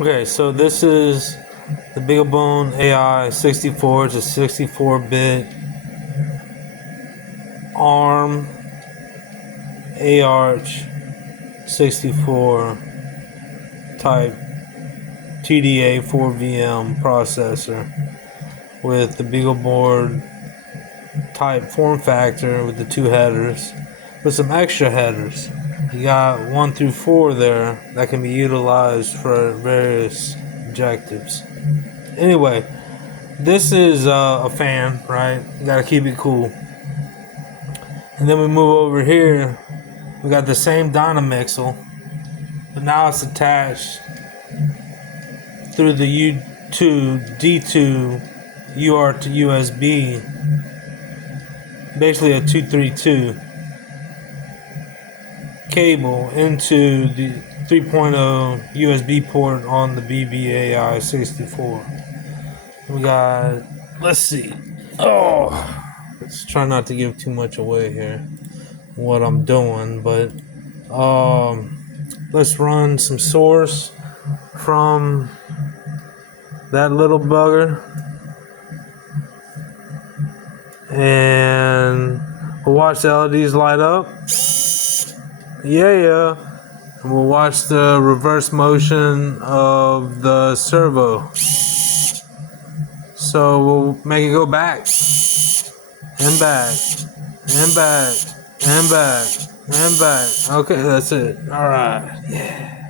Okay, so this is the BeagleBone AI-64. It's a 64-bit ARM AART 64 type TDA 4VM processor with the BeagleBoard type form factor with the 2 headers with some extra headers. You got 1 through 4 there that can be utilized for various objectives. Anyway, this is a fan, right? You gotta keep it cool. And then we move over here. We got the same Dynamixel, but now it's attached through the U2D2 UART to USB, basically a 232 cable into the 3.0 USB port on the BBAI-64. We got, let's see. Let's try not to give too much away here, what I'm doing, but let's run some source from that little bugger, and we'll watch the LEDs light up. Yeah. And we'll watch the reverse motion of the servo. So we'll make it go back and back and back and back and back. Okay, that's it. All right. Yeah.